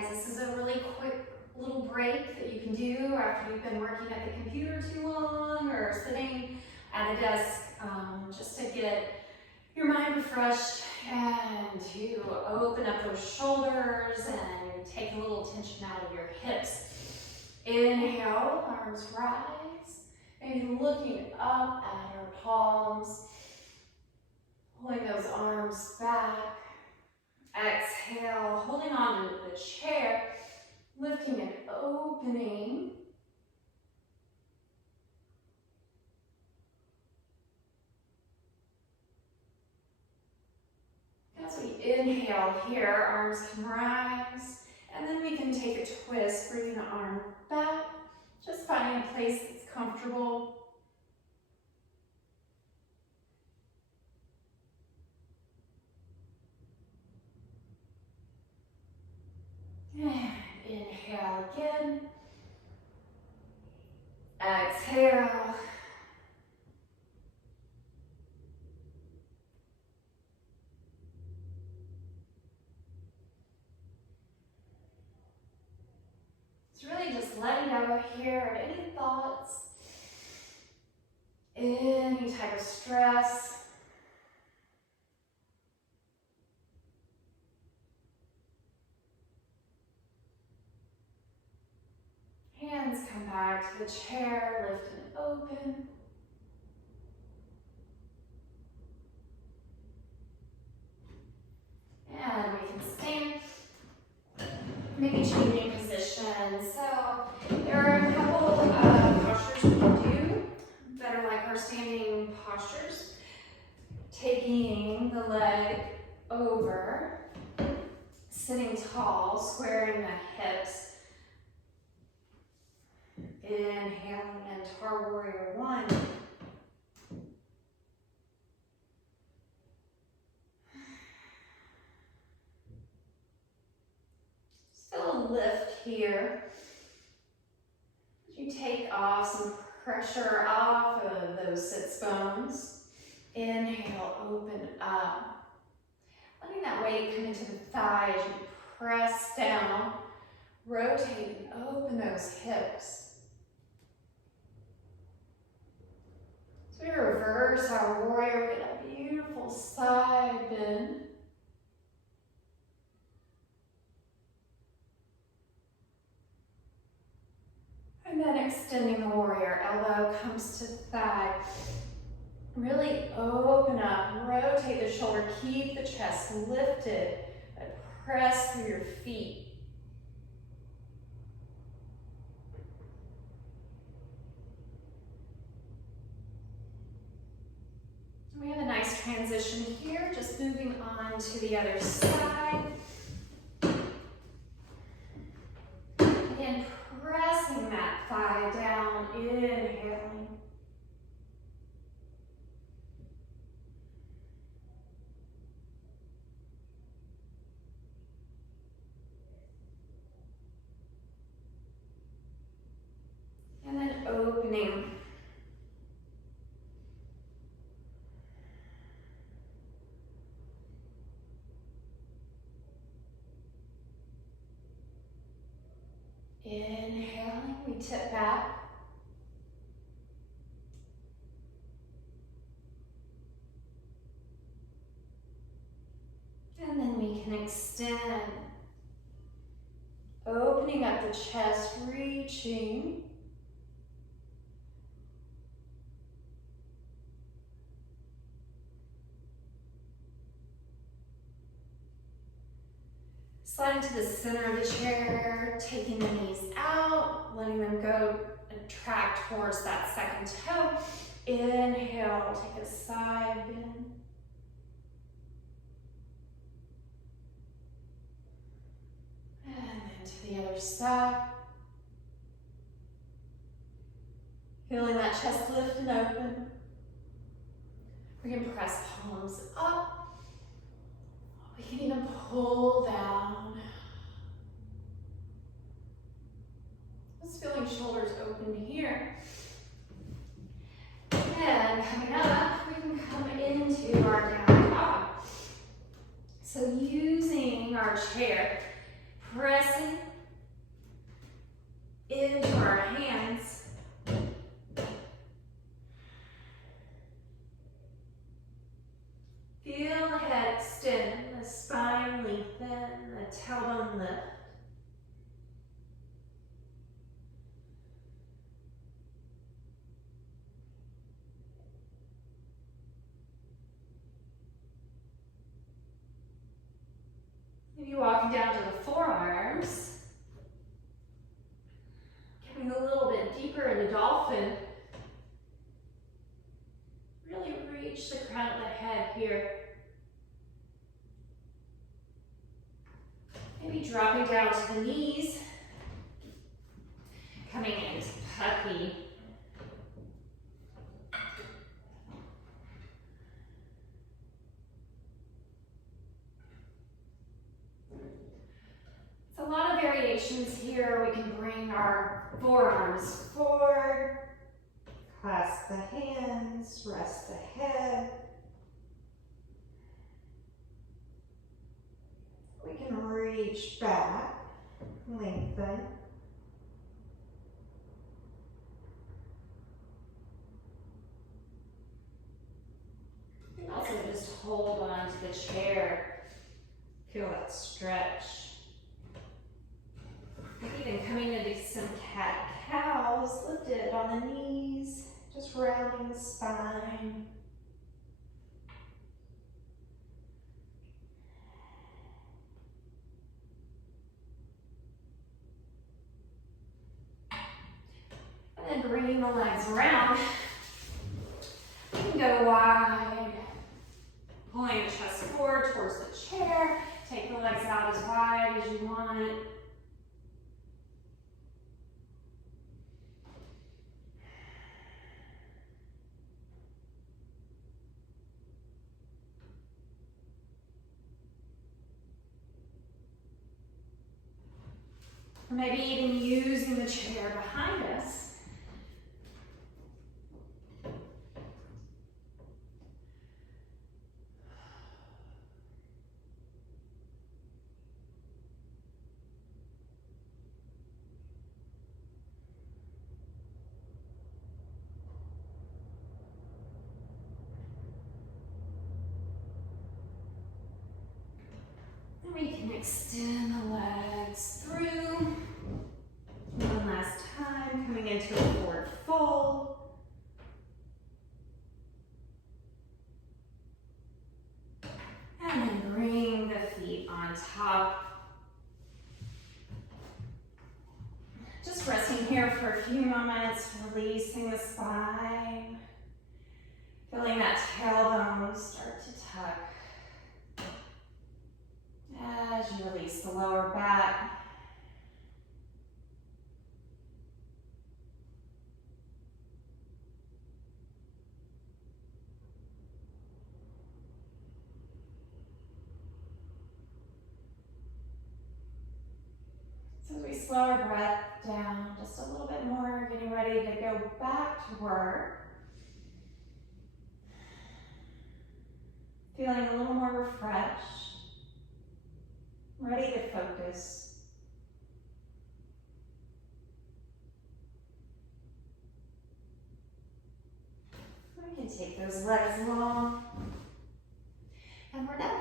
guys, this is a really quick little break that you can do after you've been working at the computer too long or sitting at a desk, just to get your mind refreshed and to open up those shoulders and take a little tension out of your hips. Inhale, arms rise, maybe looking up at our palms, pulling those arms back. Exhale, holding on to the chair, lifting and opening. As we inhale here, arms can rise, and then we can take a twist, bringing the arm back, just finding a place that's comfortable. And inhale again. Exhale. It's really just letting go here of any thoughts, any type of stress. Hands come back to the chair, lift and open. And we can stand, maybe changing position. So there are a couple of postures we can do that are like our standing postures. Taking the leg over, sitting tall, squaring the hips. Inhaling into our warrior one. Still a lift here. As you take off some pressure off of those sits bones. Inhale, open up. Letting that weight come into the thighs. You press down, rotate and open those hips. So we reverse our warrior, we get a beautiful side bend. And then extending the warrior, elbow comes to thigh. Really open up, rotate the shoulder, keep the chest lifted, but press through your feet. We have a nice transition here, just moving on to the other side. Again, pressing that thigh down, inhaling. And then opening. Inhaling, we tip back. And then we can extend. Opening up the chest, reaching. Sliding to the center of the chair, taking the knees out, letting them go and track towards that second toe. Inhale, take a side bend. And then to the other side. Feeling that chest lift and open. We can press palms up. We can even pull down. Just feeling shoulders open here. And coming up, we can come into our down dog. So using our chair, Pressing into our hands. Feel the head extend, the spine lengthen, the tailbone lift. Maybe walking down to the forearms. Getting a little bit deeper in the dolphin. Really reach the crown of the head here. Maybe dropping down to the knees. Coming into puppy. It's a lot of variations here. We can bring our forearms forward. Clasp the hands, rest the head. We can reach back, lengthen. You can also just hold on to the chair. Feel that stretch. Even coming into some cat-cows, lift it on the knees, just rounding the spine. And then bringing the legs around. You can go wide, pulling the chest forward towards the chair. Take the legs out as wide as you want. Or maybe even using the chair behind us. And we can extend the legs through. One last time, coming into a forward fold. And then bring the feet on top. Just resting here for a few moments, releasing the spine. Feeling that tailbone start to tuck. As you release the lower back. So as we slow our breath down just a little bit more, getting ready to go back to work. Feeling a little more refreshed, ready to focus. We can take those legs long. And we're now